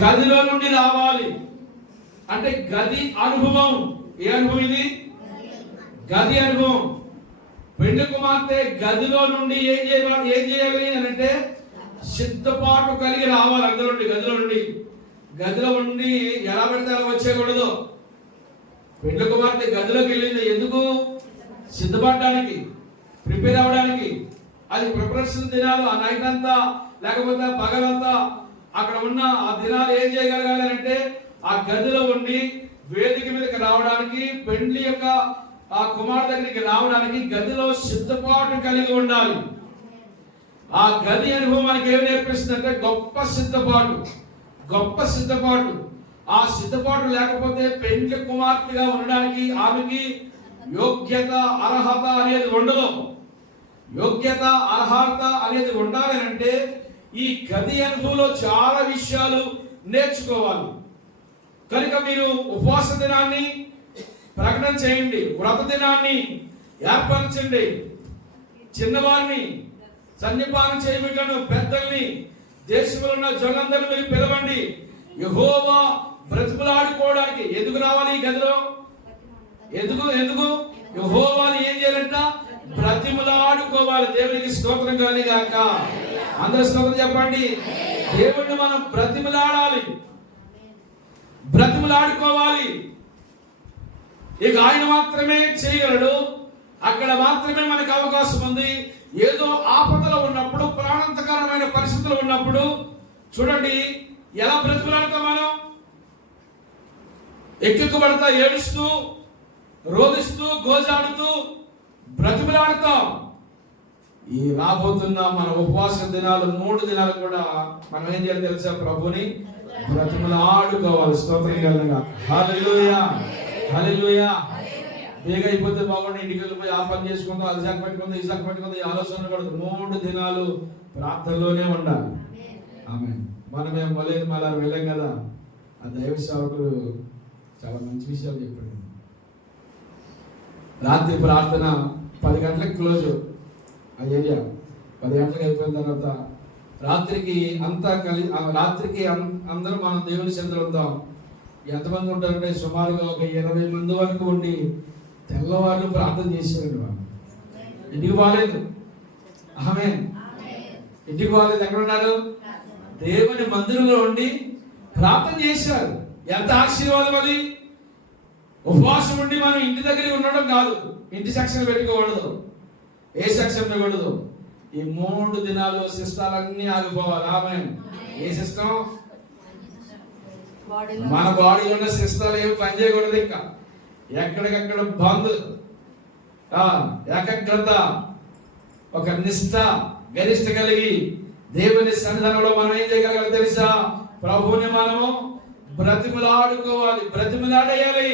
గదిలో నుండి రావాలి అంటే గది అనుభవం. ఏ అనుభవం ఇది? గది అనుభవం. పెళ్లి కుమార్తె గదిలో నుండి ఏం చేయాలి అని అంటే సిద్ధపాటు కలిగి రావాలి. అందులో నుండి గదిలో ఉండి ఎలా పెడితే అలా వచ్చేయకూడదు. పెళ్లి కుమార్తె గదిలోకి వెళ్ళింది ఎందుకు? సిద్ధపడడానికి, ప్రిపేర్ అవ్వడానికి. అది ప్రిపరేషన్ దినాలు, ఆ నైట్ అంతా లేకపోతే పగలంతా అక్కడ ఉన్న ఆ దినాలు ఏం చేయగలగాలి అంటే ఆ గదిలో ఉండి వేదిక మీదకి రావడానికి, పెళ్లి యొక్క ఆ కుమార్ దగ్గరికి రావడానికి గదిలో సిద్ధపాటు కలిగి ఉండాలి. ఆ గది అనుభవం మనకి ఏం నేర్పిస్తుందంటే గొప్ప సిద్ధపాటు. ఆ సిద్ధపాటు లేకపోతే పెళ్లి కుమార్తెగా ఉండడానికి ఆమెకి యోగ్యత అర్హత అనేది ఉండదు. యోగ్యత అర్హత అనేది ఉండాలి అంటే ఈ గది అనుభవంలో చాలా విషయాలు నేర్చుకోవాలి. కనుక మీరు ఉపవాస దినాన్ని ప్రకటన చేయండి, వ్రత దినాన్ని ఏర్పరచండి, చిన్నవారిని సన్నిపానం చేయబిడ్డను, పెద్దల్ని, దేశంలో ఉన్న జనులందరినీ మీరు పిలవండి. యెహోవా బ్రతిమలాడుకోవడానికి ఎందుకు రావాలి ఈ గదిలో? ఎందుకు యెహోవాని ఏం చేయాలంట? బ్రతిమలాడుకోవాలి. దేవునికి స్తోత్రం కానీ గాక. అందరూ స్తోత్రం చెప్పండి. దేవుణ్ణి మనం బ్రతిమలాడుకోవాలి. ఇక ఆయన మాత్రమే చేయగలడు. అక్కడ మాత్రమే మనకు అవకాశం ఉంది. ఏదో ఆపదలో ఉన్నప్పుడు, ప్రాణాంతకరమైన పరిస్థితులు ఉన్నప్పుడు చూడండి ఎలా బ్రతిమలాడతాం మనం. ఎక్కికబడతా, ఏడుస్తూ, రోధిస్తూ, గోజాడుతూ బ్రతిమలాడతాం. ఈ రాబోతున్న మన ఉపవాస దినాలు 3 దినాలు కూడా మనం ఏం చేయాలి తెలుసా? ప్రభుని బ్రతిమలాడుకోవాలి. స్తోత్రం కలుగుగా. హల్లెలూయా, హల్లెలూయా. బేగ అయిపోతే బాగుండి, ఇంటికి వెళ్ళిపోయి ఆ పని చేసుకుందాం, అది శాఖ పెట్టుకుందాం, ఈ శాఖ పెట్టుకుందాం, ఈ ఆలోచన కూడా 3 దినాలు ప్రార్థనలోనే ఉండాలి. ఆమె మనమేం మొదలైన మళ్ళీ వెళ్ళాం కదా. ఆ దైవ సేవకులు చాలా మంచి విషయాలు చెప్పాడు. రాత్రి ప్రార్థన 10 గంటలకు క్లోజ్ ఆ ఏరియా. 10 గంటలకు అయిపోయిన తర్వాత రాత్రికి అందరూ మనం దేవుని చెంతలో ఉంటాం. ఎంతమంది ఉంటారంటే సుమారుగా ఒక 20 మంది వరకు ఉండి తెల్లవారు ప్రార్థన చేసేవాడు. వాళ్ళు ఇంటికి పోలేదు. ఆమేన్. ఇంటికి పోలేదు. ఎక్కడ ఉన్నారు? దేవుని మందిరంలో ఉండి ప్రార్థన చేశారు. ఎంత ఆశీర్వాదం అది. ఉపవాసం ఉండి మనం ఇంటి దగ్గర ఉండడం కాదు, ఇంటి సెక్షన్ పెట్టుకోకూడదు, ఏ సెక్షన్ పెట్టకూడదు. ఈ 3 దినాలు సిస్టాలన్నీ ఆగిపోవాలి. ఆమేన్. ఏ సిస్టం? మన బాడీలో ఉన్న సిస్టాలు ఏమి పనిచేయకూడదు. ఇంకా ఎక్కడికక్కడ బంద్, ఏకాగ్రత, ఒక నిష్ఠ, గరిష్ట కలిగి దేవుని సన్నిధానంలో మనం ఏం చేయగలగాలి తెలుసా? ప్రభువుని మనము బ్రతిమలాడుకోవాలి, బ్రతిమలాడేయాలి.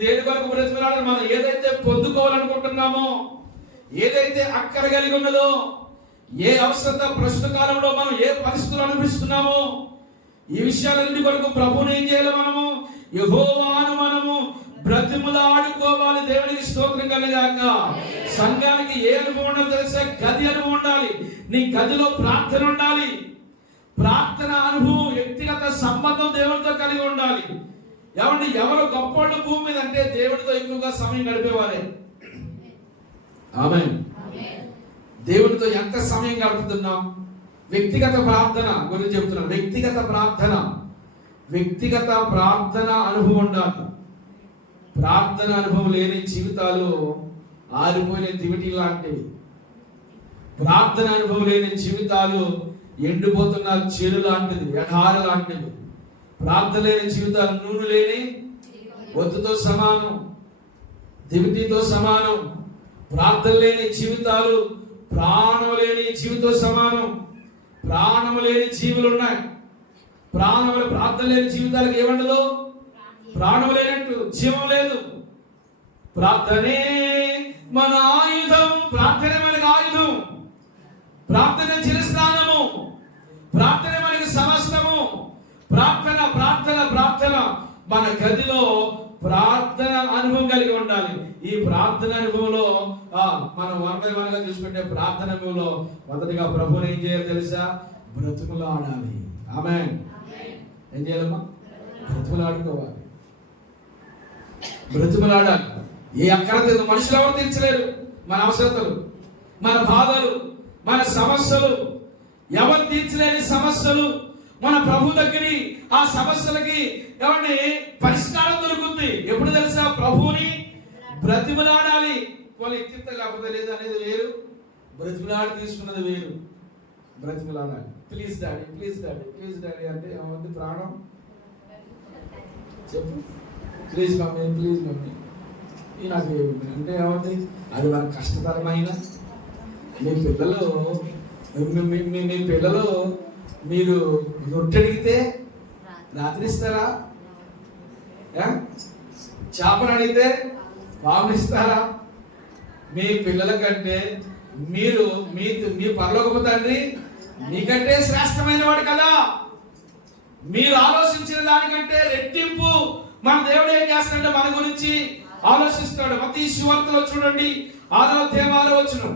దేని వరకు బ్రతిమలాడాలి? మనం ఏదైతే పొందుకోవాలనుకుంటున్నామో, ఏదైతే అక్కర కలిగి ఉన్నదో, ఏ అవసరత ప్రస్తుత కాలంలో మనం ఏ పరిస్థితులు అనుభవిస్తున్నామో, ఈ విషయాలన్నింటి కొరకు ప్రభువుని ఏం చేయాలి? మనము యెహోవాను మనము బ్రతిమలాడుకోవాలి. దేవునికి స్తోత్రం కలుగాక. సంఘానికి ఏ అనుభవం ఉండాలి తెలుసా? గది అనుభవం ఉండాలి. నీ గదిలో ప్రార్థన ఉండాలి. ప్రార్థన అనుభవం, వ్యక్తిగత సంబంధం దేవుడితో కలిగి ఉండాలి. ఎవరు గొప్పవాళ్ళు భూమి మీద అంటే దేవుడితో ఎక్కువగా సమయం గడిపేవారే. ఆమేన్. దేవుడితో ఎంత సమయం గడుపుతున్నాం? వ్యక్తిగత ప్రార్థన గురించి చెప్తున్నాను. వ్యక్తిగత ప్రార్థన అనుభవం ఉండాలి. ప్రార్థన అనుభవం లేని జీవితాలు ఆరిపోయిన దివిటి లాంటివి. ప్రార్థన అనుభవం లేని జీవితాలు ఎండిపోతున్న చెడు లాంటిది, ఎడారి లాంటివి. ప్రార్థన లేని జీవితాలు నూనె లేని ఒత్తుతో సమానం, దివిటితో సమానం. ప్రార్థన లేని జీవితాలు ప్రాణం లేని జీవితో సమానం. ప్రాణము లేని జీవులు ఉన్నాయి. ప్రార్థన లేని జీవితాలకు ఏమండదు? ప్రాణం లేనట్టు, జీవం లేదు. ప్రార్థనే మన ఆయుధం. ప్రార్థనే మనకి ఆయుధం. ప్రార్థన చిరస్థానము. ప్రార్థన మనకి సమస్తము. ప్రార్థన ప్రార్థన ప్రార్థన. మన గదిలో ప్రార్థన అనుభవం కలిగి ఉండాలి. ఈ ప్రార్థన అనుభవంలో మనం 1 by 1 గా చూసుకుంటే ప్రార్థన అనుభవంలో మొదటిగా ప్రభువుని ఏం చేయాలి తెలుసా? బ్రతుకులాడాలి. ఆమేన్. ఏం చేయాలమ్మా? బ్రతిమలాడుకోవాలి. బ్రతిమలాడాలి. ఏ అక్కర మనుషులు ఎవరు తీర్చలేరు మన అవసరతలు, మన బాధలు, మన సమస్యలు. ఎవరు తీర్చలేని సమస్యలు మన ప్రభు దగ్గర ఆ సమస్యలకి ఏమండి పరిష్కారం దొరుకుతుంది. ఎప్పుడు తెలుసా? ప్రభువుని బ్రతిమలాడాలి. వాళ్ళ ఎత్తిత లేకపోతే లేదు అనేది వేరు, బ్రతిమలాడి తీసుకున్నది వేరు. బ్రతిమలాడాలి. Please daddy, please daddy, please daddy అంటే ఏమవుతుంది? ప్రాణం చెప్పు. ప్లీజ్ మమ్మీ, ప్లీజ్ మమ్మీ నాకు అంటే ఏమవుతుంది? అది మన కష్టతరమైన మీ పిల్లలు మీరు రొట్టెడిగితే రాత్రి ఇస్తారా? చేపలు అడిగితే బాగునిస్తారా? మీ పిల్లల కంటే మీరు మీ పరలోకపు తండ్రి మీకంటే శ్రేష్టమైన వాడు కదా. మీరు ఆలోచించిన దానికంటే రెట్టింపు మన దేవుడు ఏం చేస్తాడంటే మన గురించి ఆలోచిస్తాడు. మత్తయి సువార్తలో చూడండి 6వ అధ్యాయం 6వ వచనం.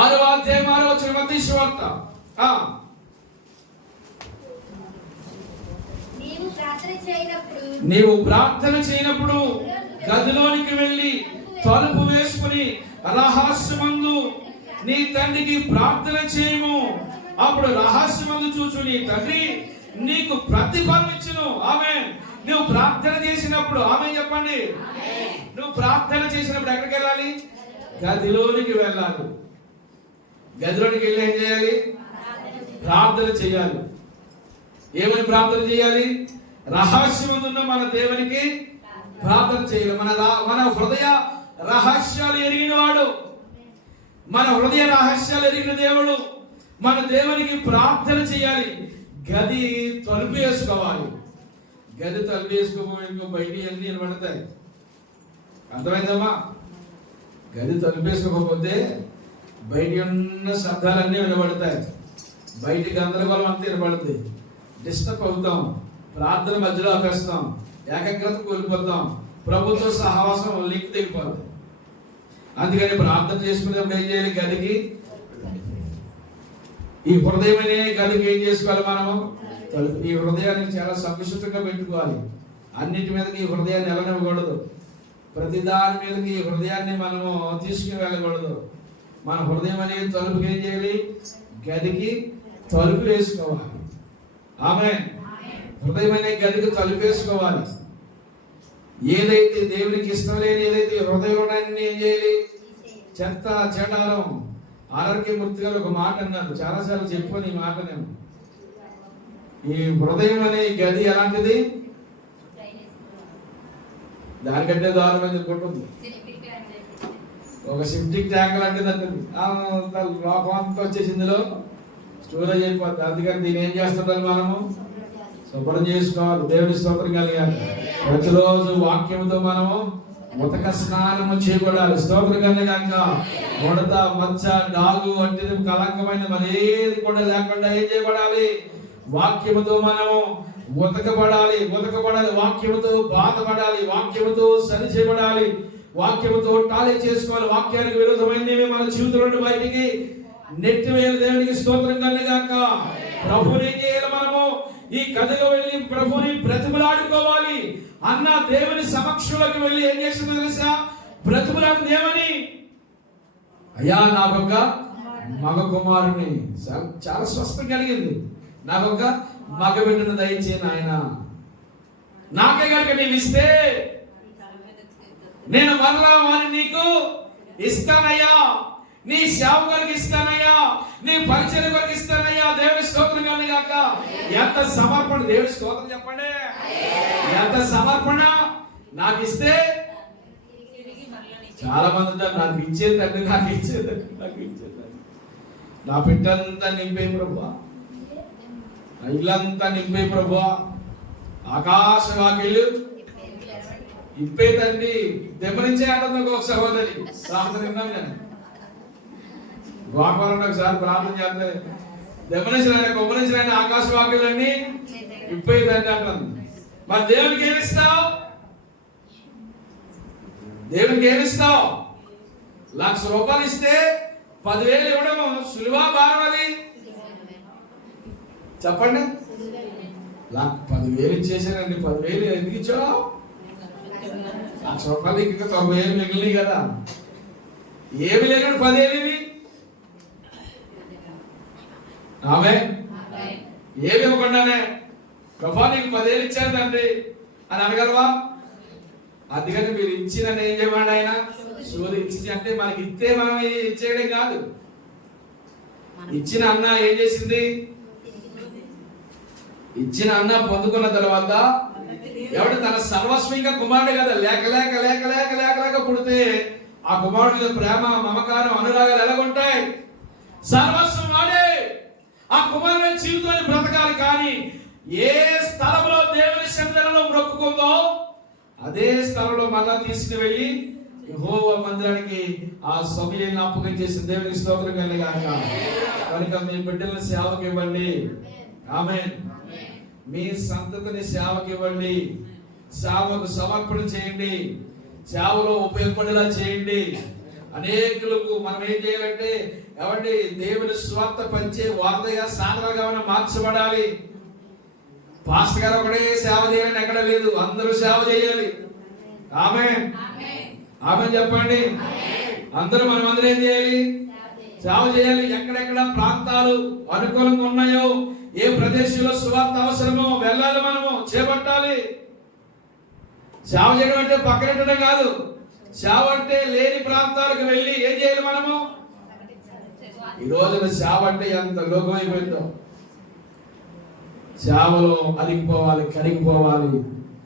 6వ అధ్యాయం 6వ వచనం మత్తయి సువార్త. నీవు ప్రార్థన చేయనప్పుడు గదిలోనికి వెళ్ళి తలుపు వేసుకుని రహస్యమందు నీ తండ్రికి ప్రార్థన చేయము. అప్పుడు రహస్యమందు చూచు నీ తండ్రి నీకు ప్రతిఫలం ఇచ్చును. ఆమేన్. నువ్వు ప్రార్థన చేసినప్పుడు, ఆమేన్ చెప్పండి, నువ్వు ప్రార్థన చేసినప్పుడు ఎక్కడికి వెళ్ళాలి? గదిలోనికి వెళ్ళాలి. గదిలోనికి వెళ్ళి ఏం చేయాలి? ప్రార్థన చేయాలి. ఏమని ప్రార్థన చేయాలి? రహస్యమందున్న మన దేవునికి ప్రార్థన చేయాలి. మన హృదయ రహస్యాలు ఎరిగిన వాడు, మన హృదయ రహస్యాలు ఎరిగిన దేవుడు. మన దేవునికి ప్రార్థన చేయాలి. గది తలుపు వేసుకోవాలి. గది తలుపు వేసుకోకపోయి బయట అన్ని వినబడతాయి. అర్థమైందమ్మా? గది తలుపు వేసుకోకపోతే బయట ఉన్న శబ్దాలన్నీ వినబడతాయి. బయటికి గందరగోళం అంతా వినబడుతుంది. డిస్టర్బ్ అవుతాం, ప్రార్థన మధ్యలో ఆపేస్తాం, ఏకాగ్రత కోల్పోతాం, ప్రభుత్వ సహవాసం లింక్ తెగిపోతుంది. అందుకని ప్రార్థన చేసుకునేప్పుడు ఏం చేయాలి? గదికి, ఈ హృదయం అనే గదికి ఏం చేసుకోవాలి? మనము ఈ హృదయాన్ని చాలా సంకుచితంగా పెట్టుకోవాలి. అన్నిటి మీదకి ఈ హృదయాన్ని వెళ్ళనివ్వకూడదు. ప్రతి దాని మీదకి ఈ హృదయాన్ని మనము తీసుకుని వెళ్ళకూడదు. మన హృదయం అనేది తలుపుకి ఏం చేయాలి? గదికి తలుపు వేసుకోవాలి. ఆమేన్. హృదయం అనే గదికి తలుపు వేసుకోవాలి. ఏదైతే దేవునికి ఇష్టం లేని ఏదైతే హృదయంలో ఏం చేయాలి? చెత్త చెడారం ఆరోగ్యమూర్తి గారు ఒక మాట అన్నారు, చాలాసార్లు చెప్పాను ఈ మాట నేను. ఈ హృదయం అనే గది ఎలాంటిది? దానికంటే దారుణమైన ఉంటుంది. ఒక సిప్టిక్ ట్యాంక్ లాంటిది అంటుంది. లోకం అంతా వచ్చేసి ఇందులో స్టోరేజ్ అయిపోతుంది. అందుకని దీన్ని ఏం చేస్తుంటారు? మనము శుభ్రం చేసుకోవాలి. దేవుని స్తోత్రం కలిగాలి. ప్రతిరోజు వాక్యంతో మనము ఉతక స్నానము చేయబడాలి. స్తోత్రం కలిగాక ముడత, మచ్చ, డాగు వంటిది కలంకమైన మరి ఏది కూడా లేకుండా ఏం చేయబడాలి? వాక్యముతో మనము ఉతకబడాలి. వాక్యముతో బాధపడాలి. వాక్యముతో సరి చేయబడాలి. వాక్యముతో టాలీ చేసుకోవాలి. వాక్యానికి విరుద్ధమైనవి మన జీవితం నుండి బయటికి నెట్టివేయాలి. దేవునికి స్తోత్రం కలిగాక ప్రభువుని ఏం చేయాలి? మనము ఈ గదిలో వెళ్ళి ప్రభుని బ్రతిమలాడుకోవాలి. అన్న దేవుని సమక్షంలోకి వెళ్ళి ఏం చేస్తుందో తెలుసా? బ్రతిమలాడు దేవుని, అయ్యా నాకొక మగ కుమారుని, చాలా స్వస్థం కలిగింది, నాకొక మగ బిడ్డను దయచే నాయన, నాకే కనుక నీవు ఇస్తే నేను మరలా వారిని నీకు ఇస్తానయ్యా, నీ సేవకులకు ఇస్తానయ్యా, నీ పరిచయం కొరకు ఇస్తానయ్యా. దేవుని స్తోత్రం కలిగాక ఎంత సమర్పణ! దేవుని స్తోత్రం చెప్పండి. ఎంత సమర్పణ! నాకు ఇస్తే చాలా మంది నాకు ఇచ్చేదండి, నాకు ఇచ్చేదండి, నా పిట్టంతా నింపే ప్రభువా, ఇల్లంతా నింపే ప్రభువా, ఆకాశ వాకిళ్ళు ఇప్పేదండి దెబ్బనించే అంటుంది ఒక సహోదరి. ప్రార్థన విన్నాం కానీ గోపాలను ఒకసారి ప్రార్థన చేస్తే దెబ్బనించిన కొమ్మనించిన ఆకాశ వాక్యాలన్నీ ఇప్పేదండి అంటుంది. మరి దేవునికి ఏమిస్తావు? దేవునికి ఏమిస్తావు? 1,00,000 రూపాయలు ఇస్తే 10,000 ఇవ్వడము సులువా భారం? అది చెప్పండి. 10,000 ఇచ్చేసానండి. 10,000 ఎందుకు ఇచ్చావు? ₹1,00,000 ఇంకా 90,000 మిగిలినాయి కదా. ఏమి లేనప్పుడు 10,000 ఇవి. ఆమె ఏమి ఇవ్వకుండానే ప్రభా నీకు 10,000 ఇచ్చాను తండ్రి అని అనగలవా? అందుకని మీరు ఇచ్చినని ఏం చేయమండి ఆయన సూర్యుడు ఇచ్చి అంటే మనకి ఇస్తే మనం ఇచ్చేయడం కాదు. ఇచ్చిన అన్న ఏం చేసింది? ఇచ్చిన అన్న పొందుకున్న తర్వాత ఎవడు తన సర్వస్వంగా కుమారుడు కదా లేక లేక లేక లేక లేక లేక పుడితే ఆ కుమారుడు మీద ప్రేమ మమకారం అనురాగాలు ఎలాగుంటాయి? సర్వస్వం వాడే ఆ కుమారుడి జీవితాన్ని బ్రతకాలి. కానీ ఏ స్థలంలో దేవుని సన్నిధిలో మొక్కుకుందో అదే స్థలంలో మళ్ళా తీసుకుని వెళ్ళి యెహోవా మందిరానికి ఆ సమయాన్ని అప్పగం చేసిన దేవునికి స్తోత్రం కలుగాక. కనుక మీ బిడ్డలను సేవకి ఇవ్వండి. ఆమేన్. మీ సంతతిని సేవకి ఇవ్వండి. సేవకు సమర్పణ చేయండి. సేవలో ఉపయోగపడేలా చేయండి. అనేకులకు మనం ఏం చేయాలంటే ఏమండి దేవుని స్వార్థ పంచే వార్తగా సాధనగా మనం మార్చబడాలి. పాస్టర్ గారు ఒకటే సేవ చేయాలని ఎక్కడ లేదు, అందరూ సేవ చేయాలి. ఆమేన్ ఆమేన్ చెప్పండి. అందరూ మనం ఏం చేయాలి? సేవ చేయాలి. ఎక్కడెక్కడ ప్రాంతాలు అనుకూలంగా ఉన్నాయో ఏ ప్రదేశంలో సువార్త అవసరమో వెళ్ళాలి, మనము చేపట్టాలి. సేవ చేయడం అంటే పక్కనెట్టడం కాదు. సేవ అంటే లేని ప్రాంతాలకు వెళ్ళి ఏం చేయాలి మనము? ఈ రోజున సేవ అంటే ఎంత లోకమైపోయిందో. సేవలో అరిగిపోవాలి, కరిగిపోవాలి,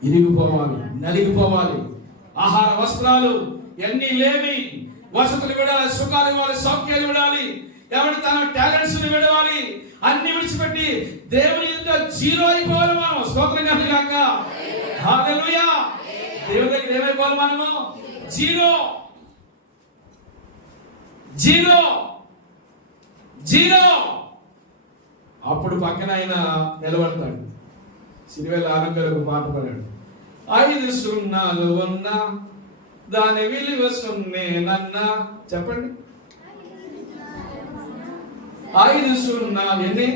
ఇరిగిపోవాలి, నలిగిపోవాలి. ఆహార వస్త్రాలు ఎన్ని లేవి, వసతులు విడాలి, సుఖాలు ఇవ్వాలి, సౌఖ్యాలు విడాలి, ఎవరి తన టాలెంట్స్ విడవాలి, అన్ని విడిచిపెట్టి దేవుని యొక్క జీరో అయిపోవాలి మనం. స్తోత్రం కలుగాక. హల్లెలూయా. దేవుని దగ్గర ఏమైపోవాలి మనము? Zero zero zero. అప్పుడు పక్కన ఆయన నిలబడతాడు. సిరివేల ఆనందలకు పాట పాడాడు. 5 సున్నాలు ఉన్నా దాని విలువ సున్నేనన్నా. చెప్పండి. 5 సున్నాలు ఎన్ని?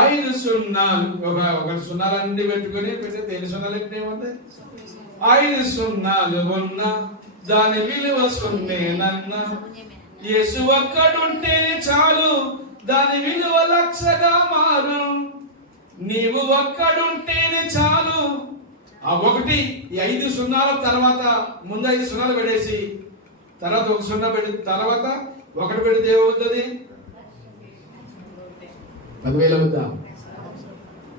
5 సున్నాలు. ఒక సున్నాలన్నీ పెట్టుకుని పెడితే ఎన్ని సున్నాలు ఎట్టినాయి? 5 సున్నాలు ఉన్నా దాని విలువ సున్నేనన్నా. యేసు ఒక్కడుంటే చాలు దాని విలువ లక్షగా మారు. నీవు ఒక్కడుంటేనే చాలు. ఆ ఒకటి ఈ 5 సున్నాల తర్వాత ముందు 5 సున్నాలు పెడేసి తర్వాత ఒక సున్నా పెడి తర్వాత ఒకటి పెడితే ఏమవుతుంది? 10,000 అవుద్దా?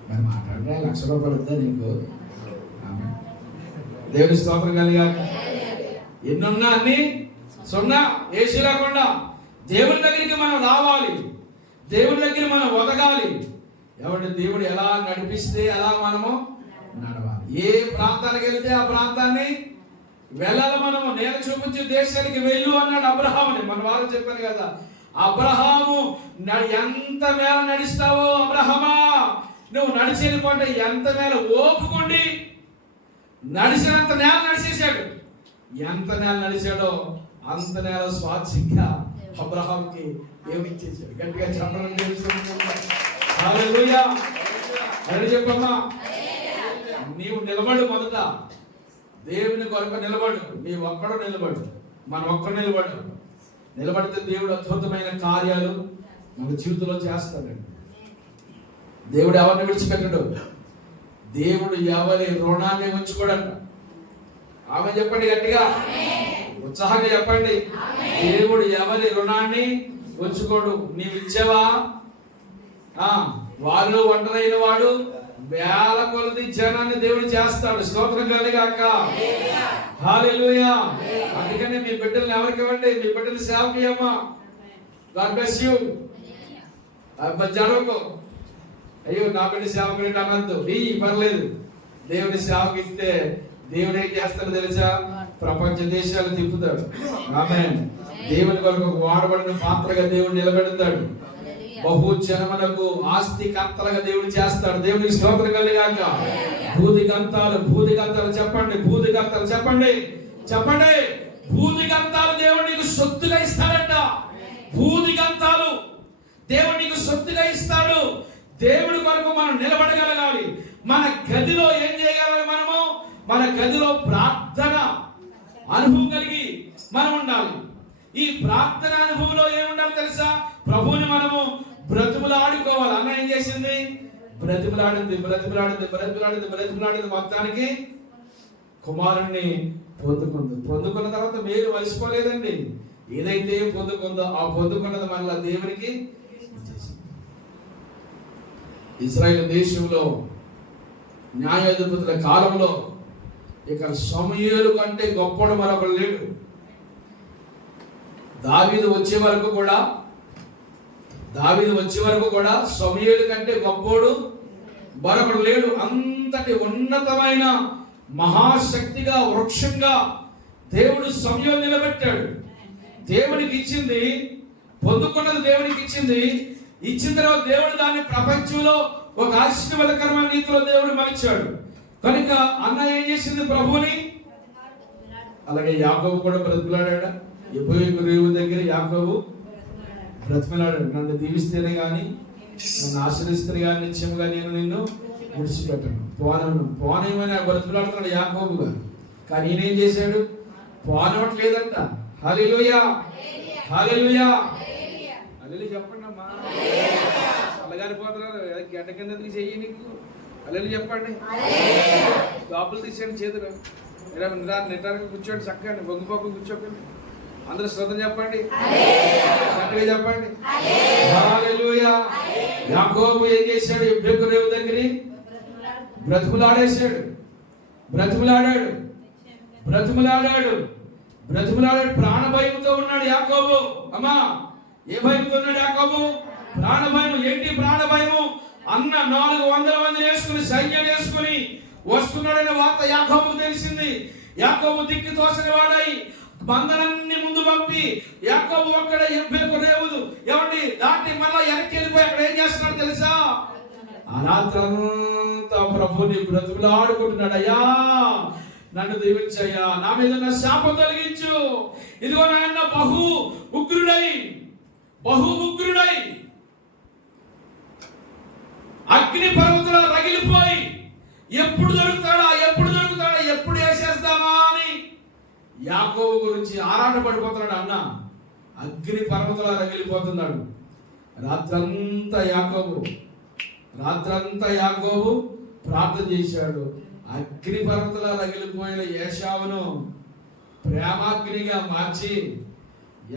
మరి మాట్లాడితే ₹1,00,000 వద్దా నీకు? దేవుని స్తోత్రం కలిగాక. ఎన్నున్నా అన్ని సున్నా ఏసీ లేకుండా దేవుని దగ్గరికి మనం రావాలి. దేవుని దగ్గర మనం ఒదగాలి. ఎవరి దేవుడు ఎలా నడిపిస్తే అలా మనము నడవాలి. ఏ ప్రాంతానికి వెళితే ఆ ప్రాంతాన్ని వెళ్ళాలి మనము. నేను చూపించే దేశానికి వెళ్ళు అన్నాడు అబ్రహాముని. మన వారు చెప్పాను కదా, అబ్రహాము ఎంత మేర నడుస్తావో అబ్రహమా, నువ్వు నడిచేది పంట ఎంత మేర ఓపుకోండి. నడిచినంత నేల నడిచేశాడు. ఎంత నేల నడిచాడో అంత నేల స్వాచ్ఛిగా అబ్రహాంకి ఏమిచ్చేసాడు. గట్టిగా చెప్పడం హల్లెలూయా. అని చెప్పమ్మా. నీవు నిలబడు. మొదట దేవుని కొరకు నిలబడు. నీ ఒక్కడు నిలబడు. మనం ఒక్కడు నిలబడు. నిలబడితే దేవుడు అద్భుతమైన కార్యాలు మన జీవితంలో చేస్తాడండి. దేవుడు ఎవరిని విడిచిపెట్టడు. దేవుడు ఎవరి రుణాన్ని ఉంచుకోడంట. ఆమె చెప్పండి గట్టిగా, ఉత్సాహంగా చెప్పండి. దేవుడు ఎవరి రుణాన్ని ఉంచుకోడు. నీవు ఇచ్చావా? వారు ఒంటరైన వాడు వేల కొలది జనాన్ని దేవుడు చేస్తాడు. స్తోత్రం కలిగాక. హల్లెలూయా. అందుకని మీ బిడ్డల్ని ఎవరికి ఇవ్వండి? మీ బిడ్డలు సేవకి అమ్మా. God bless you. జరగకు. అయ్యో నా బిడ్డ సేవకుడి అన్నద్దు. పర్లేదు. దేవుని సేవకి ఇస్తే దేవుడు ఏం చేస్తాడు తెలుసా? ప్రపంచ దేశాలు తిప్పుతాడు. ఆమేన్. దేవుని కొరకు వాడబడిన పాత్రగా దేవుడు నిలబెడతాడు. బహు జనములకు ఆస్తి కర్తలుగా దేవుడు చేస్తాడు. దేవునికి స్తోత్రం కలుగాక. భూదిగంతాలు చెప్పండి. భూదిగంతాలు చెప్పండి. భూదిగంతాలు దేవుడు నీకు సొత్తుగా ఇస్తాడంట. భూదిగంతాలు దేవుడు నీకు సొత్తుగా ఇస్తాడు. దేవుడి కొరకు మనం నిలబడగలగాలి. మన గదిలో ఏం చేయగలం? మనము మన గదిలో ప్రార్థన అనుభవం కలిగి మనం ఉండాలి. ఈ ప్రార్థన అనుభవంలో ఏముండాలి తెలుసా? ప్రభువుని మనము బ్రతిమలాడుకోవాలి. అన్న ఏం చేసింది? బ్రతిమలాడింది. మొత్తానికి కుమారుణ్ణి పొందుకున్న తర్వాత మీరు మర్చిపోలేదండి. ఏదైతే పొందుకుందో ఆ పొందుకున్నది మళ్ళా దేవునికి. ఇశ్రాయేలు దేశంలో న్యాయాధిపతుల కాలంలో ఇక సమూయేలు కంటే గొప్పడు మరొకడు లేడు. దావీదు వచ్చే వరకు కూడా సమూయేలు కంటే గొప్పోడు మరొకడు లేడు. అంతటి ఉన్నతమైన మహాశక్తిగా, వృక్షంగా దేవుడు సమూయేలు నిలబెట్టాడు. దేవునికి ఇచ్చింది, పొందుకున్నది దేవునికి ఇచ్చింది. ఇచ్చిన తర్వాత దేవుడు దాన్ని ప్రపంచంలో ఒక ఆశీర్వాదకరమైన రీతిలో దేవుడు మలిచాడు. కనుక అన్న ఏం చేసింది? ప్రభువుని. అలాగే యాకోబు కూడా బ్రతిమలాడా. రేవు దగ్గర యాకోబు బ్రతిమలాడాడు. నన్ను దీవిస్తేనే కానీ, నన్ను ఆశ్రయిస్తే కానీ, నిత్యముగా నేను నిన్ను విడిచిపెట్టను, పోనేమని బ్రతిమలాడుతున్నాడు యాకోబు గారు. కానీ ఈయనేం చేశాడు? పోనవట్లేదంట. హల్లెలూయా, హల్లెలూయా, హల్లెలూయా చెప్పండి అమ్మా. అల్లగారి పోతున్నారు గడ్డ కింద చెయ్యి నీకు. హల్లెలూయా చెప్పండి. లోపల తీసేయండి చేతులు. నిటారుగా కూర్చోండి, చక్కని బొగ్గుపొగ్గు కూర్చోకండి. అందరూ శ్రద్ధ చెప్పండి, గట్టిగా చెప్పండి. హల్లెలూయా. యాకోబు ఏం చేశాడు? రేవు దగ్గర బ్రతిమలాడాడు. ప్రాణ భయంతో ఉన్నాడు యాకోబు. అమ్మా, ఏ భయంతో ఉన్నాడు యాకోబు? ప్రాణ భయం. ఏంటి ప్రాణ భయము? అన్న 400 మంది వేసుకుని, సైన్యం వేసుకుని వస్తున్నాడనే వార్త యాకోబుకు తెలిసింది. యాకోబు దిక్కు తోసని వాడై మందలన్నీ ముందు పంపి యాకోబు అక్కడ రేవుదు ఏమండి దాటి మళ్ళా వెనక్కి వెళ్ళిపోయి అక్కడ ఏం చేస్తున్నాడు తెలుసా? ఆ రాత్రంతా ప్రభుని బ్రతుకులాడుకుంటున్నాడు. అయ్యా నన్ను దీవించయ్యా, నా మీద నా శాపం తొలగించు. ఇదిగో నాయన బహు ఉగ్రుడై అగ్ని పర్వతాల రగిలిపోయి ఎప్పుడు దొరుకుతాడా, ఎప్పుడు వేసేస్తామా అని యాకోబు గురించి ఆరాట పడిపోతున్నాడు. అన్న అగ్ని పర్వతాల రగిలిపోతున్నాడు. రాత్రంతా యాకోబు ప్రార్థన చేశాడు. అగ్ని పర్వతాల రగిలిపోయిన ఏశావును ప్రేమాగ్నిగా మార్చి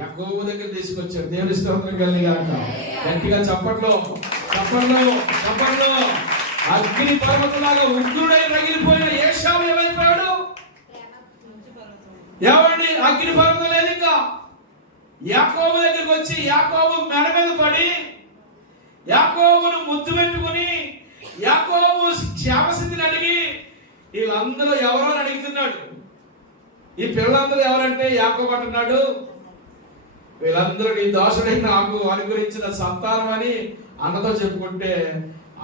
యాకోబు దగ్గర తీసుకొచ్చాడు. దేవుని స్తోత్రం కలిగాక గట్టిగా చప్పట్లో. అగ్ని పర్వతలాగా ఉగ్రుడై రగిలిపోయిన ఏశావు ఏమైపోయాడు? ఏమండి అగ్ని పర్వతం లేదు ఇంకా. యాకోబు దగ్గరికి వచ్చి యాకోబు మెడ మీద పడి యాకోబును ముద్దు పెట్టుకుని యాకోబు క్షేమస్థితిని అడిగి వీళ్ళందరూ ఎవరో అని అడుగుతున్నాడు. ఈ పిల్లలందరూ ఎవరంటే యాకోబు అంటున్నాడు, వీళ్ళందరూ నీ దోషుడై నాకు అనుగ్రహించిన సంతానం అని అన్నతో చెప్పుకుంటే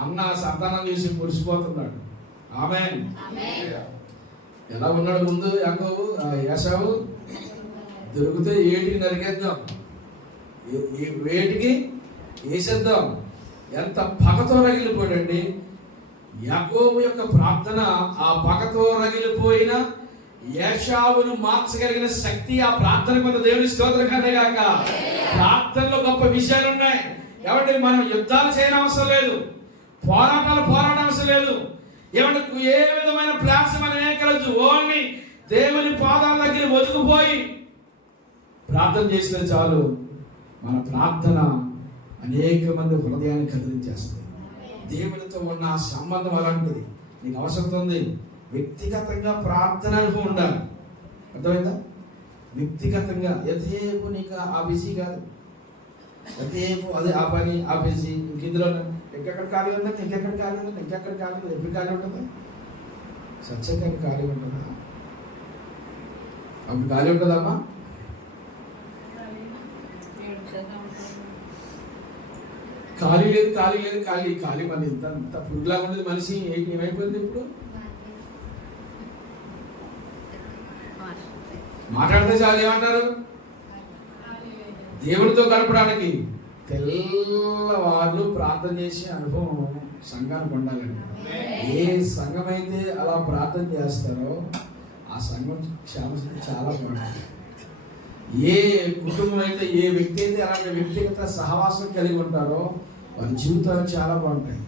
అన్న సంతానం చూసి మురిసిపోతున్నాడు. ఆమేన్. ఎలా ఉన్నాడు ముందు యాకోబు? ఏశావు దొరికితే ఏటికి నరికేద్దాం, వేటికి వేసేద్దాం. ఎంత పగతో రగిలిపోయాడండి యాకోబు యొక్క ప్రార్థన. ఆ పగతో రగిలిపోయిన ఏశావును మార్చగలిగిన శక్తి ఆ ప్రార్థన కొంత. దేవుని స్తోత్రం కనేగాక. ప్రార్థనలో గొప్ప విషయాలు ఉన్నాయి. ఏమంటే మనం యుద్ధాలు చేయని అవసరం లేదు, పోరాటాలు అవసరం లేదు. ఏమంటే ఏ విధమైన ప్లాన్స్ మనం ఏం కలదు. ఓన్లీ దేవుని పాదాల దగ్గర ఒదుకుపోయి ప్రార్థన చేస్తే చాలు. మన ప్రార్థన అనేక మంది హృదయాన్ని కదిలించేస్తుంది. దేవునితో ఉన్న ఆ సంబంధం అలాంటిది. నీకు అవసరం ఉంది వ్యక్తిగతంగా ప్రార్థన అనుభవం ఉండాలి. అర్థమైందా? వ్యక్తిగతంగా ఎదేపు నీకు ఆ బిజీ కాదు, ఎదేపు అదే ఆ పని ఆ బిజీ. ఇందులో ఎక్కడ ఖాళీ ఉందా, ఇంకెక్కడ ఖాళీ ఉందా, ఎప్పుడు ఖాళీ ఉంటుందా? సత్యంగా ఖాళీ ఉంటుందా? అప్పుడు ఖాళీ ఉంటుందమ్మా? ఖాళీ లేదు. ఖాళీ మళ్ళీ ఇంత పురుగులాగా ఉండేది మనిషి. ఏమైపోయింది ఇప్పుడు? మాట్లాడితే చాలు. ఏమంటారు? దేవుడితో గడపడానికి తెల్లవాళ్ళు ప్రార్థన చేసే అనుభవం సంఘానికి ఉండాలండి. ఏ సంఘం అయితే అలా ప్రార్థన చేస్తారో ఆ సంఘం క్షేమస్థితి చాలా బాగుంటుంది. ఏ కుటుంబం అయితే, ఏ వ్యక్తి అయితే అలాంటి వ్యక్తిగత సహవాసం కలిగి ఉంటారో వారి జీవితాలు చాలా బాగుంటాయి.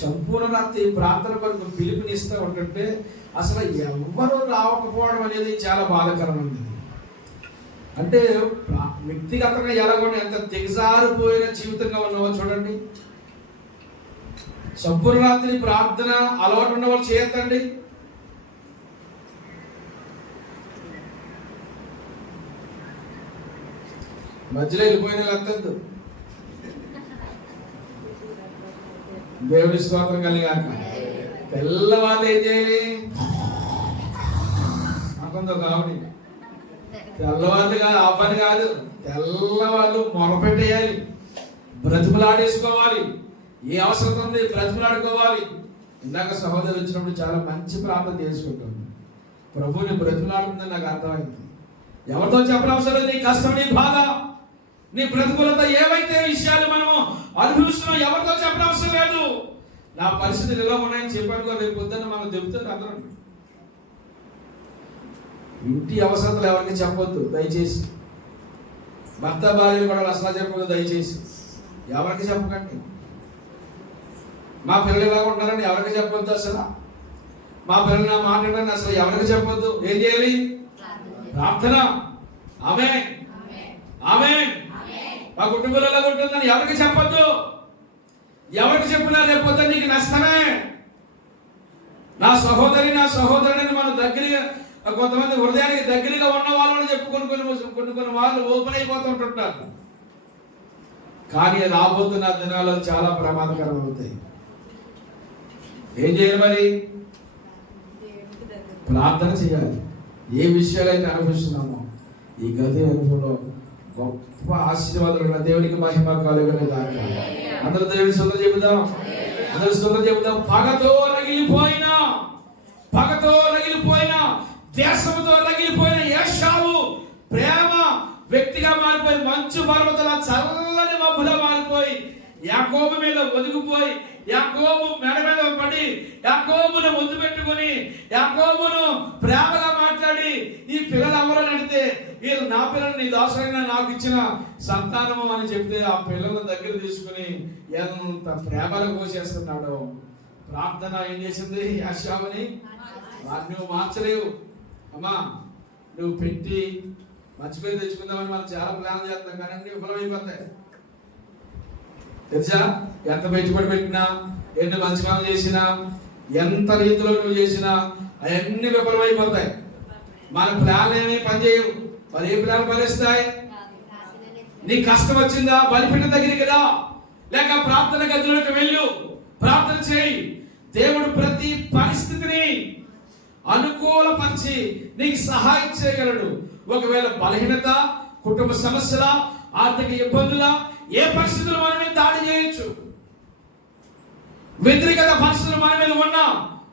సంపూర్ణ రాత్రి ప్రార్థన కొరకు పిలుపునిస్తూ ఉంటుంటే అసలు ఎవ్వరూ రావకపోవడం అనేది చాలా బాధాకరమైనది. అంటే వ్యక్తిగతంగా ఎలాగొండి ఎంత దిగజారిపోయిన జీవితంగా ఉన్నావో చూడండి. సంపూర్ణ రాత్రి ప్రార్థన అలవాటు ఉన్నవాళ్ళు చేయొద్దండి. మధ్యలో వెళ్ళిపోయిన ఎత్తద్దు. దేవుని స్తోత్రం కలిగాక తెల్లవాళ్ళు ఏం చేయాలి అంటుందో కాబట్టి తెల్లవాళ్ళు కాదు, ఆ పని కాదు. తెల్లవాళ్ళు మొరపెట్టేయాలి, బ్రతిమలాడేసుకోవాలి. ఏ అవసరం ఉంది బ్రతిమలాడుకోవాలి. ఇందాక సహోదరులు వచ్చినప్పుడు చాలా మంచి ప్రార్థన చేసుకుంటాను. ప్రభువుని బ్రతిమలాడుతుందని నాకు అర్థమైంది. ఎవరితో చెప్పనవసరం. నీ కష్టం, నీ బాధ, నీ బ్రతుకులతో ఏవైతే విషయాలు మనము అనుభవిస్తున్నాం ఎవరితో చెప్పనవసరం లేదు. నా పరిస్థితులు ఎలా ఉన్నాయని చెప్పాను. రేపు పొద్దున్న మనం చెబుతారు అందరం. ఇంటి అవసరాలు ఎవరికి చెప్పొద్దు దయచేసి. భర్త భార్యలు కూడా అసలు చెప్పదు దయచేసి. ఎవరికి చెప్పకండి. మా పిల్లలు ఎలా ఉంటారని ఎవరికి చెప్పొద్దు. అసలు మా పిల్లలు నా మాట్లాడని అసలు ఎవరికి చెప్పొద్దు. ఏం చేయాలి? ప్రార్థన. ఆమేన్, ఆమేన్. మా కుటుంబంలో ఎలా ఉంటుందని ఎవరికి చెప్పొద్దు. ఎవరికి చెప్పినా రేపొద్దు నీకు నష్టమే. నా సహోదరి, నా సహోదరుని మన దగ్గరగా, కొంతమంది హృదయానికి దగ్గరగా ఉన్న వాళ్ళని చెప్పుకొని కొన్ని వాళ్ళు ఓపెన్ అయిపోతుంటుంటారు. కానీ రాబోతున్న దినాల్లో చాలా ప్రమాదకరం అవుతాయి. ఏం చేయాలి మరి? ప్రార్థన చేయాలి. ఏ విషయాలైతే అనుభవిస్తున్నామో ఈ గది అనుభవంలో గొప్ప ఆశీర్వాదాలు దేవునికి మహిమ కలుగును గాక. అందరూ దేవుని స్తుతి చెబుదాం, అందరూ స్తుతి చెబుదాం. పగతో రగిలిపోయిన దేశంతో రగిలిపోయిన ఏశావు ప్రేమ వ్యక్తిగా మారిపోయి మంచు పర్వతాల చల్లని మబ్బులా మారిపోయి యాకోబు మీద ఒదిగిపోయి యాకోబు మెడ మీద పడి యాకోబును ముద్దు పెట్టుకుని యాకోబును ప్రేమగా మాట్లాడి ఈ పిల్లలు ఎవరని అడిగితే వీళ్ళు నా పిల్లలు నీ దాసుడైన నాకు ఇచ్చిన సంతానము అని చెప్తే ఆ పిల్లల దగ్గర తీసుకుని ఎంత ప్రేమగా పోసేస్తున్నాడో. ప్రార్థన ఏం చేసింది? యాశావుని నువ్వు మార్చలేవు అమ్మా. నువ్వు పెట్టి మంచి పేరు తెచ్చుకుందామని మనం చాలా ప్లాన్ చేస్తాం కానీ అన్ని విఫలమైపోతాయి తెలుసా. ఎంత పెట్టుబడి పెట్టినా, ఎన్ని మంచి పనులు చేసినా, ఎంత రీతిలో నువ్వు చేసినా అవన్నీ విఫలమైపోతాయి. మన ప్లాన్ ఏమీ పనిచేయవు. మరి ఏ ప్లాన్ ఫలిస్తాయి? నీ కష్టం వచ్చిందా? బలిపీఠం దగ్గరికి రా, లేక ప్రార్థన గదిలోకి వెళ్ళు, ప్రార్థన చేయి. దేవుడు ప్రతి పరిస్థితిని అనుకూలపరిచి నీకు సహాయం చేయగలడు. ఒకవేళ బలహీనత, కుటుంబ సమస్యల, ఆర్థిక ఇబ్బందుల, ఏ పరిస్థితులు మన మీద దాడి చేయొచ్చు, వ్యతిరేకత పరిస్థితులు మన మీద ఉన్నా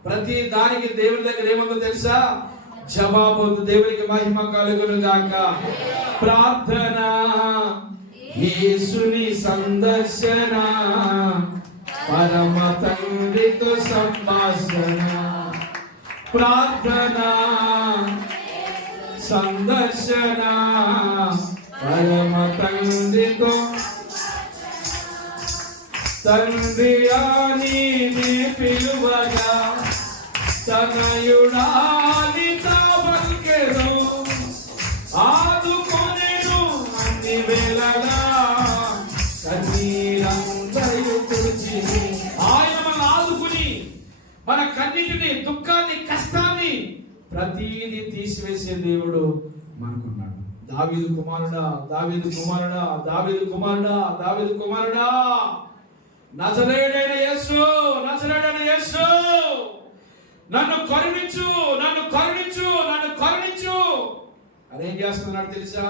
ప్రతి దానికి దేవుని దగ్గర ఏముందో తెలుసా? జవాబు. దేవునికి మహిమ కలుగును గాక. ప్రార్థన, యేసుని సందర్శన, పరమ తండ్రితో సంభాషణ. ప్రార్థన, సందర్శన, పరమ తండ్రితో. తండ్రి అని పిలువగా తనయుడాని తావల్కెను, ఆదుకొనెను అన్ని వేళలా, కన్నీరంతయు తుడిచిని. ఆయన మనల్ని ఆదుకుని మన కన్నీటిని, దుఃఖాన్ని, కష్టాన్ని ప్రతిదీ తీసివేసే దేవుడు మనకున్నాడు. దావీదు కుమారుడా, దావీదు కుమారుడా, దావీదు కుమారుడా, దావీదు కుమారుడా, నజరేయుడైన యేసు, నజరేయుడైన యేసు, నన్ను కరుణించు, నన్ను కరుణించు, నన్ను కరుణించు అని ఏం చేస్తున్నాడు తెలుసా?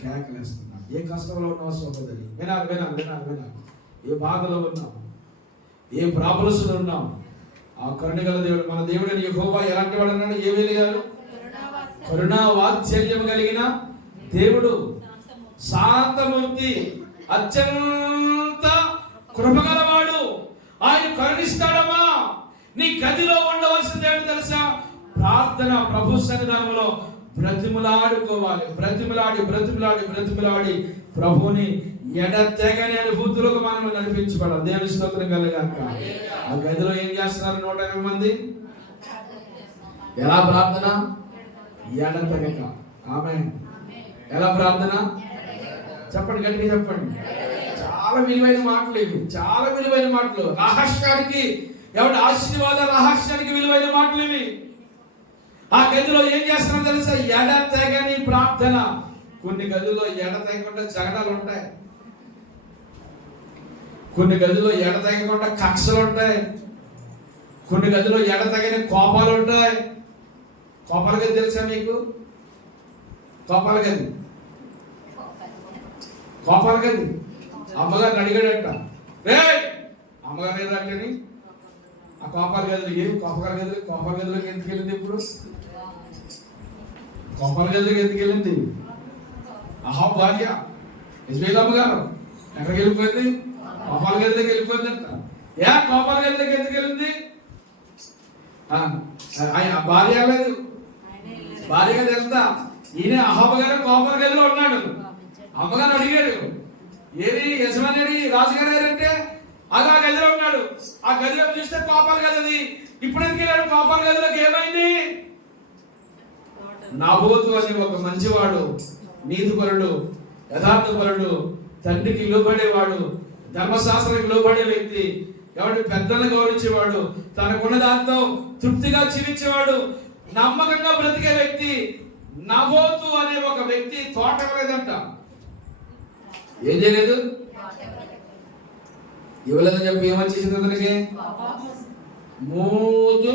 కేకలేస్తున్నాడు. ఏ కష్టంలో ఉన్నావు సహోదరి, వినాలి వినాలి వినాలి వినాలి. ఏ బాధలో ఉన్నావు, ఏ ప్రాబ్లమ్స్ ఉన్నావు, ఆ కరుణగల దేవుడు మన దేవుడైన యెహోవా ఎలాంటి వాడు అన్నాడు? ఏమేలి గారు? కరుణా వాత్సల్యం కలిగిన దేవుడు, శాంతమూర్తి, అత్యంత కృపగలవాడు, ఆయన కరుణిస్తాడమ్మా. నీ గదిలో ఉండవలసింది ఏంటో తెలుసా? ప్రార్థన. ప్రభు సన్నిధానంలో బ్రతిమలాడుకోవాలి. బ్రతిమలాడి ప్రభుని ఎడతెగని అనుభూతులకు మనం నడిపించబడాలి. దేవుని స్తోత్రం కలుగాక. ఆ గదిలో ఏం చేస్తున్నారు 120 మంది? ఎలా ప్రార్థన? ఎడతెగక. ఆమేన్. ఎలా ప్రార్థన? చెప్పండి, గట్టిగా చెప్పండి. చాలా విలువైన మాటలు ఇవి, చాలా విలువైన మాటలు. రహస్యానికి, ఎవరి ఆశీర్వాద రహస్యానికి విలువైన మాటలు ఇవి. ఆ గదిలో ఏం చేస్తున్నారో తెలుసా? ఎడతెగని ప్రార్థన. కొన్ని గదుల్లో ఎడతెగకుండా జగడాలు ఉంటాయి, కొన్ని గదుల్లో ఎడతెగకుండా కక్షలు ఉంటాయి, కొన్ని గదుల్లో ఎడతెగని కోపాలు ఉంటాయి. కోపాల గది తెలుసా మీకు? కోపాల గది అమ్మగారిని అడిగాడట, రే అమ్మగారు ఏదంటే ఆ కోపాల గదిలో ఏమి కోపాల గదిలోకి ఎందుకు వెళ్ళింది? ఇప్పుడు కోపాల గదిలోకి ఎందుకు వెళ్ళింది? అహా భార్య యజ్బేల్ అమ్మగారు ఎక్కడికి వెళ్ళిపోయింది? కోపాల గదిలోకి వెళ్ళిపోయిందంట. కోపాల గదిలోకి ఎందుకు వెళ్ళింది? భార్య లేదు, భార్య గది వెళ్తా. ఈయన అహబ్ గారు కోపాల గదిలో ఉన్నాడు. అమ్మగారు అడిగాడు, ఏది యజమాని రాజుగారు అంటే అది ఆ గదిలో ఉన్నాడు. ఆ గదిలో చూస్తే కోపాల గది. ఇప్పుడు ఎందుకు వెళ్ళాడు కోపాల గదిలోకి? ఏమైంది? నాబోతు అని ఒక మంచివాడు, నీతిపరుడు, యథార్థపరుడు, తండ్రికి లోబడేవాడు, ధర్మశాస్త్రానికి లోబడే వ్యక్తి, ఎవరి పెద్దలను గౌరవించేవాడు, తనకున్న దాంతో తృప్తిగా జీవించేవాడు, నమ్మకంగా బ్రతికే వ్యక్తి నాబోతు అనే ఒక వ్యక్తి తోట ఇవ్వలేదంట. ఏం చేయలేదు? ఇవ్వలేదని చెప్పి ఏమొచ్చేసింది అతనికి? మూతు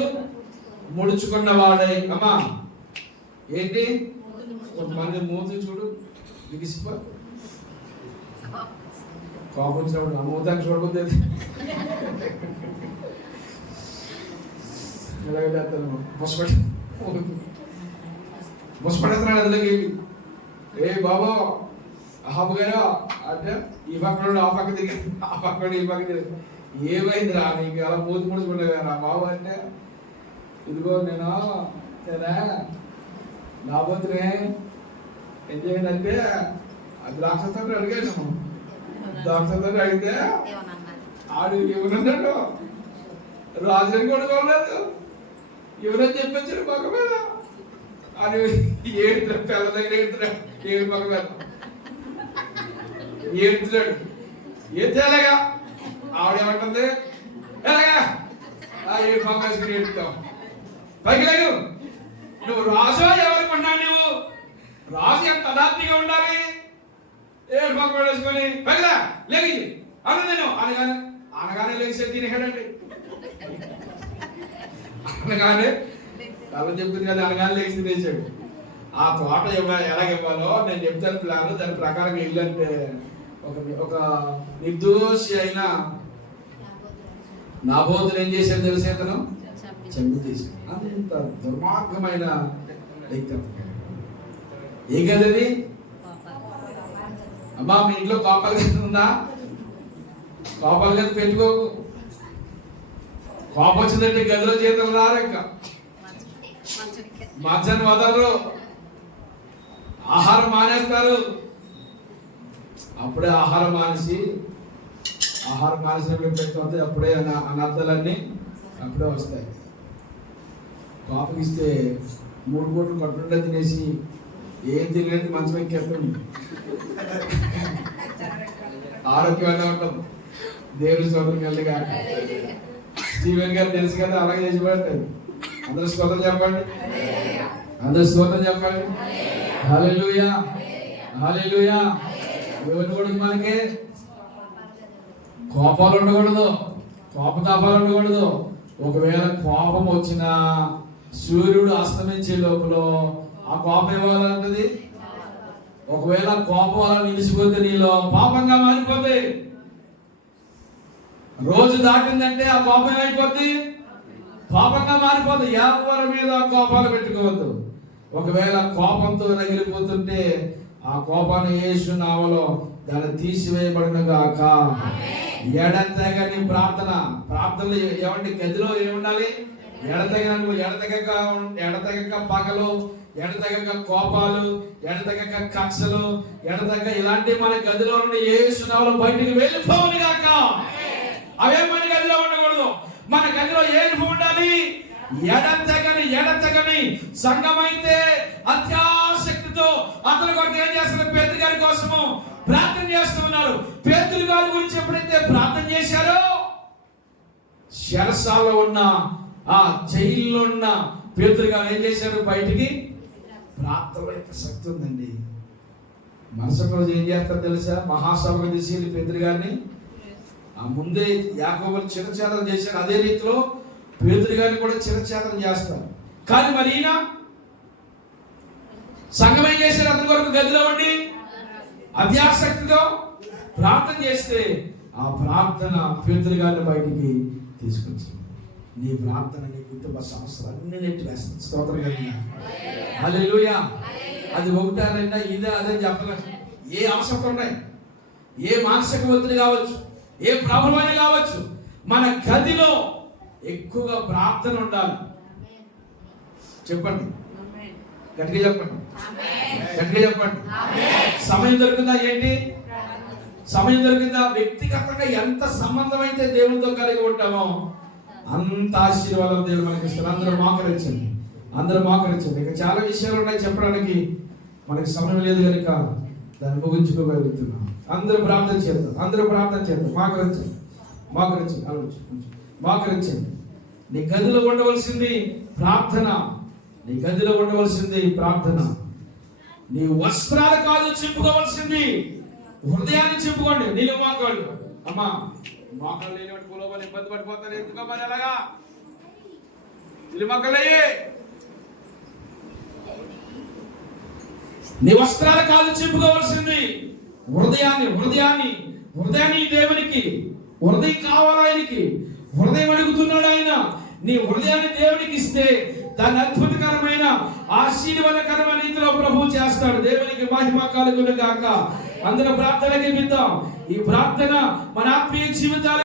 ముడుచుకున్నవాడై. అమ్మా ఏంటి? కొంతమంది మూతు చూడు బిగిసిపో, కోపం వచ్చినప్పుడు ఆ మూతాన్ని చూడకపోతే ముసపడేస్తున్నాడు అందులోకి. ఏ బాబా అహాబు గారు అంటే ఈ పక్కన ఆ పక్క దిగి, ఆ పక్కన ఈ పక్క దిగి, ఏమైందిరా నీకు అలా మూతి ముడుచుకున్నారా బాబు అంటే, ఇదిగో నేను నాబోతునే ఏం చేయండి అది ద్రాక్షతో అడిగాను. ద్రాక్షతో అడిగితే ఆడు ఎవరన్నాడు? రాజుని కూడా కొనలేదు, ఎవరని చెప్పించారు పక్క మీద. అది ఏడుతున్నాడు, పిల్ల దగ్గర ఏడు పక్క మీద ఏడుతున్నాడు. ఏం చేయాలగా? ఆవిడేమంటుంది? ఎలాగా ఏడు పక్క వేసుకుని ఏడుతావు, పైకి లేవు. నువ్వు రాజు ఎవరికి ఉన్నావు? నువ్వు రాజు ఎంత అదాప్తిగా ఉండాలి? ఏడు పక్క వేసుకొని పైగా లేగి అను నేను అనగానే లేచి తినేసాడండి. అనగానే కథ చెప్తుంది కదా, అనగానే లేచి తినేసాడు. ఆ తోట ఎలాగివ్వాలో నేను చెప్తాను ప్లాన్, దాని ప్రకారం ఇల్లు అంటే ఒక నిర్దోషి అయిన నాబోతులు ఏం చేశాడు తెలిసి అతను చంపు చేశాడు. అంత దుర్మార్గమైన వ్యక్తి. ఏం కదది? అమ్మా మీ ఇంట్లో కోపాల గది ఉందా? కోపాల గది పెట్టుకోకు. కోపం వచ్చిందంటే గదిలో చేతులు రారక్క, మధ్యాహ్నం వదలరు, ఆహారం మానేస్తారు. అప్పుడే ఆహారం మానేసినప్పుడు పెట్టుకుంటే అప్పుడే అనర్థాలన్నీ అప్పుడే వస్తాయి. కోపం ఇస్తే 3 పూటలు కట్టుకుంటే తినేసి ఏం తినలేదు మంచం ఎక్కేస్తాం, ఆరోగ్యంగా ఉంటాం. దేవుని స్తోత్రం కలిగా. స్టీవెన్ గారు తెలుసు కదా, అలాగే చేసి పడతాడు. అందరూ స్తోత్రం చెప్పండి, అందరూ స్తోత్రం చెప్పండి. హల్లెలూయా, హల్లెలూయా. ఉండకూడదు మనకి కోపాలు ఉండకూడదు, కోపతాపాలు ఉండకూడదు. ఒకవేళ కోపం వచ్చినా సూర్యుడు అస్తమించే లోపల ఆ కోపం ఇవ్వాలంటది. ఒకవేళ కోపం అలా నిలిచిపోతే నీలో పాపంగా మారిపోతే, రోజు దాటిందంటే ఆ కోపం ఏమైపోద్ది? పాపంగా మారిపోద్ది. ఎవరి మీద కోపాలు పెట్టుకోవద్దు. ఒకవేళ కోపంతో రగిలిపోతుంటే ఆ కోపాన్ని యేసు నామములో దాన్ని తీసివేయబడును గాక. ఎడతెగని ప్రార్థన. ప్రార్థనలు ఏమంటే గదిలో ఏముండాలి? ఎడతెగక పగలు, ఎడతెగక కోపాలు, ఎడతెగక కక్షలు, ఎడతెగక ఇలాంటి మన గదిలో నుండి యేసు నామములో బయటికి వెళ్ళిపోవును గాక. అవే మన గదిలో ఉండకూడదు. మన గదిలో ఏది ఉండాలి? ఎడతెగని సంఘమైతే అత్యాసక్తితో అతని కొరకు ఏం చేస్తున్నారు? పేతురు గారి కోసము ప్రార్థన చేస్తూ ఉన్నారు. పేతురు గారి గురించి ఎప్పుడైతే ప్రార్థన చేశారో, చెరసాలలో ఉన్న, ఆ జైల్లో ఉన్న పేతురు గారు ఏం చేశారు? బయటికి ప్రార్థనలో ఎంత శక్తి ఉందండి. మరుసటి రోజు ఏం చేస్తారు తెలుసా? మహాసభకు తీసి పేతురు గారిని ఆ ముందే యాకోబుని చిరఛేదన చేశారు. అదే రీతిలో పేతురు గారిని కూడా చిరఛేదన చేస్తారు. కానీ మరి ఈయన సంఘం ఏం చేశారు? అతని కొరకు గదిలో ఉండి అత్యాసక్తితో ప్రార్థన చేస్తే ఆ ప్రార్థన పేతురు గారిని బయటికి తీసుకొచ్చింది. నీ ప్రార్థన నీ కుటుంబ సమస్యలన్నీ నెట్టి వేస్తుంది. స్తోత్రం కలిగిన హల్లెలూయా. అది ఒకటా రెండా ఇదే అదే చెప్పలేదు. ఏ అవసరం ఉన్నాయి, ఏ మానసిక ఒత్తిడి కావచ్చు, ఏ ప్రాబ్లమైనా కావచ్చు, మన గదిలో ఎక్కువగా ప్రార్థన ఉండాలి. చెప్పండి, గట్టిగా చెప్పండి, గట్టిగా చెప్పండి. సమయం దొరికిందా? ఏంటి సమయం దొరికిందా? వ్యక్తిగతంగా ఎంత సంబంధం అయితే దేవునితో కలిగి ఉంటామో అంత ఆశీర్వాదం దేవుడు మనకి ఇస్తారు. అందరూ మోకరించండి, అందరూ మోకరించండి. ఇంకా చాలా విషయాలు ఉన్నాయి చెప్పడానికి, మనకి సమయం లేదు కనుక దాన్ని ముగించుకోగలుగుతున్నాం. అందరూ ప్రార్థన చేద్దాం, అందరూ ప్రార్థన చేద్దాం. మోకరించండి, మోకరించండి, మోకరించండి. నీ గదిలో ఉండవలసింది ప్రార్థన. నీ గదిలో ఉండవలసింది ప్రార్థన. నీ వస్త్రాలు కాదు చింపుకోవలసింది, హృదయాన్ని చింపుకోండి. నీళ్ళు మోకాళ్ళు. అమ్మా మోకాళ్ళు లేనివాటి పులోబలు ఇబ్బంది పడిపోతారు. ఎందుకో మరి అలాగా నీళ్ళు మోకాళ్ళయ్యే. నీ వస్త్రాలు కాదు చింపుకోవలసింది, హృదయాన్ని దేవునికి హృదయం కావాలి. ఆయనకి హృదయం అడుగుతున్నాడు ఆయన. నీ హృదయాన్ని దేవునికి ఇస్తే దాని అద్భుతకరమైన ఆశీర్వాదకరమైన రీతిలో ప్రభువు చేస్తాడు. దేవునికి మహిమ కలుగును గాక. అందరూ ప్రార్థనకి విద్దాం. ఈ ప్రార్థన మన ఆత్మీయ జీవితాలు